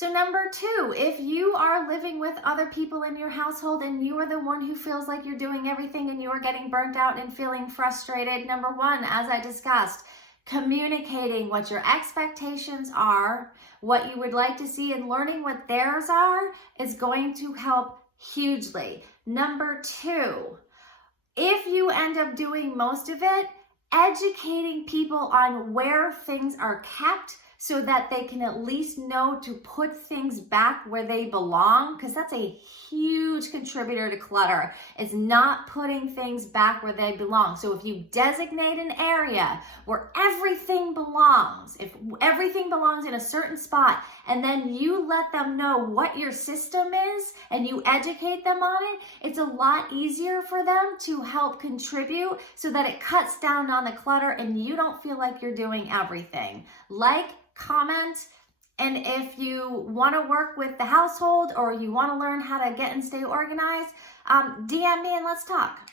So number two, if you are living with other people in your household and you are the one who feels like you're doing everything and you are getting burnt out and feeling frustrated, number one, as I discussed, communicating what your expectations are, what you would like to see, and learning what theirs are is going to help hugely. Number two, if you end up doing most of it, educating people on where things are kept so that they can at least know to put things back where they belong, because that's a huge contributor to clutter, is not putting things back where they belong. So if you designate an area where everything belongs, if everything belongs in a certain spot, and then you let them know what your system is and you educate them on it, it's a lot easier for them to help contribute so that it cuts down on the clutter and you don't feel like you're doing everything. Like, comment, and if you want to work with the household or you want to learn how to get and stay organized, DM me and let's talk.